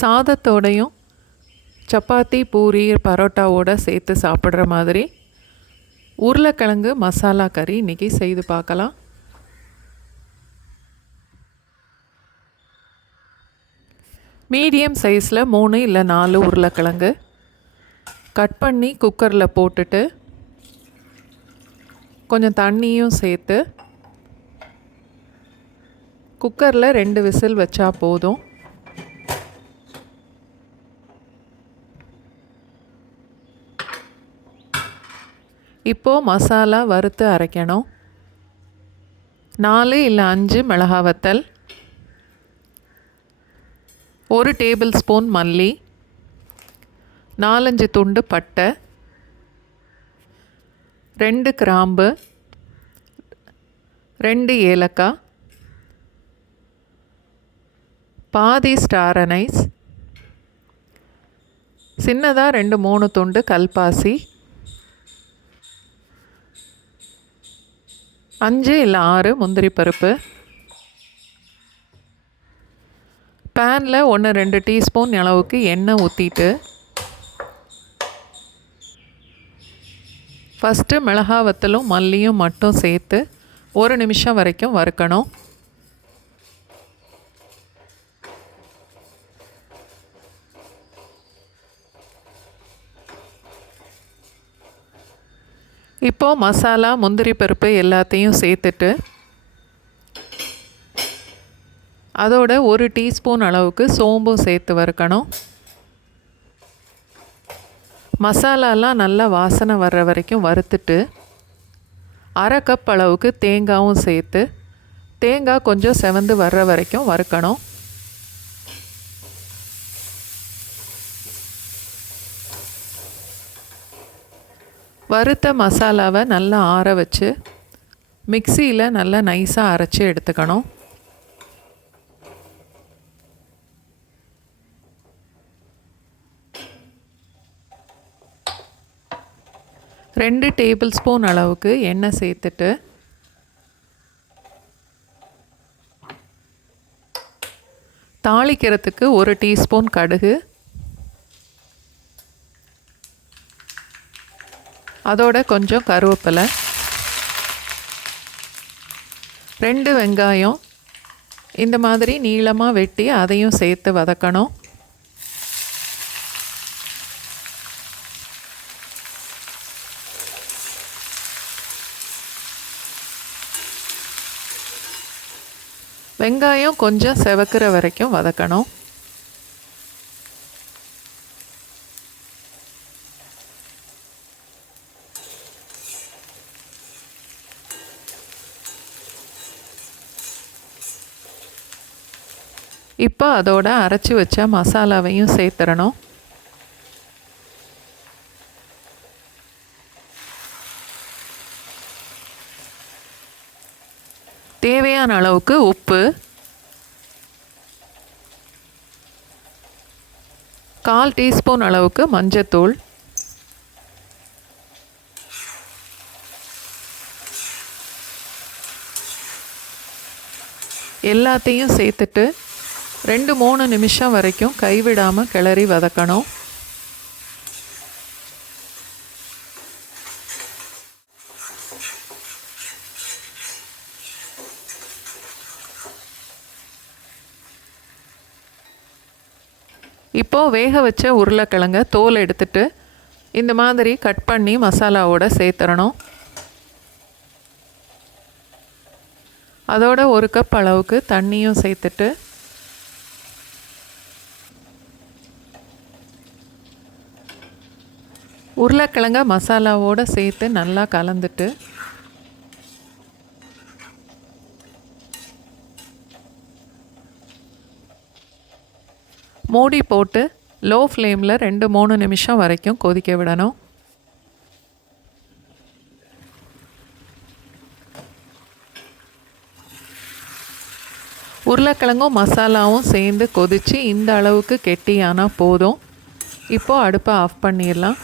சாதத்தோடையும் சப்பாத்தி பூரி பரோட்டாவோட சேர்த்து சாப்பிட்ற மாதிரி உருளைக்கிழங்கு மசாலா கறி இன்றைக்கி செய்து பார்க்கலாம். மீடியம் சைஸில் 3 இல்லை 4 உருளைக்கிழங்கு கட் பண்ணி குக்கரில் போட்டுட்டு கொஞ்சம் தண்ணியும் சேர்த்து குக்கரில் 2 விசில் வச்சா போதும். இப்போது மசாலா வறுத்து அரைக்கணும். 4 இல்லை 5 மிளகா வத்தல், 1 டேபிள் ஸ்பூன் மல்லி, 4-5 துண்டு பட்டை, 2 கிராம்பு, 2 ஏலக்காய், பாதி ஸ்டார் அனைஸ், சின்னதாக 2-3 துண்டு கல்பாசி, 5 இல்லை 6 முந்திரி பருப்பு. பேனில் 1-2 டீஸ்பூன் அளவுக்கு எண்ணெய் ஊற்றிட்டு ஃபஸ்ட்டு மிளகா வத்தலும் மல்லியும் மட்டும் சேர்த்து 1 நிமிஷம் வரைக்கும் வறுக்கணும். இப்போது மசாலா முந்திரி பருப்பு எல்லாத்தையும் சேர்த்துட்டு அதோட 1 டீஸ்பூன் அளவுக்கு சோம்பும் சேர்த்து வறுக்கணும். மசாலாலாம் நல்லா வாசனை வர்ற வரைக்கும் வறுத்துட்டு 1/2 கப் அளவுக்கு தேங்காயும் சேர்த்து தேங்காய் கொஞ்சம் செவந்து வர்ற வரைக்கும் வறுக்கணும். வறுத்த மசாலாவை நல்லா ஆற வச்சு மிக்சியில் நல்லா நைஸாக அரைச்சி எடுத்துக்கணும். ரெண்டு டேபிள் ஸ்பூன் அளவுக்கு எண்ணெய் சேர்த்துட்டு தாளிக்கிறதுக்கு 1 டீஸ்பூன் கடுகு, அதோட கொஞ்சம் கருவேப்பிலை, 2 வெங்காயம் இந்த மாதிரி நீளமாக வெட்டி அதையும் சேர்த்து வதக்கணும். வெங்காயம் கொஞ்சம் செவக்கிற வரைக்கும் வதக்கணும். இப்போ அதோட அரைச்சி வச்ச மசாலாவையும் சேர்த்துடணும். தேவையான அளவுக்கு உப்பு, 1/4 டீஸ்பூன் அளவுக்கு மஞ்சத்தூள், எல்லாத்தையும் சேர்த்துட்டு 2-3 நிமிஷம் வரைக்கும் கைவிடாமல் கிளறி வதக்கணும். இப்போது வேக வச்ச உருளைக்கிழங்க தோல் எடுத்துட்டு இந்த மாதிரி கட் பண்ணி மசாலாவோட சேர்த்துடணும். அதோட 1 கப் அளவுக்கு தண்ணியும் சேர்த்துட்டு உருளைக்கிழங்க மசாலாவோடு சேர்த்து நல்லா கலந்துட்டு மூடி போட்டு லோ ஃப்ளேமில் 2-3 நிமிஷம் வரைக்கும் கொதிக்க விடணும். உருளைக்கிழங்கும் மசாலாவும் சேர்ந்து கொதித்து இந்த அளவுக்கு கெட்டியானால் போதும். இப்போது அடுப்பை ஆஃப் பண்ணிடலாம்.